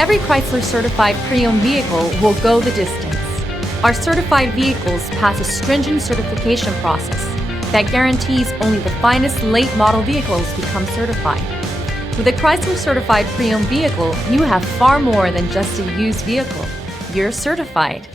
Every Chrysler certified pre-owned vehicle will go the distance. Our certified vehicles pass a stringent certification process that guarantees only the finest late model vehicles become certified. With a Chrysler certified pre-owned vehicle, you have far more than just a used vehicle. You're certified.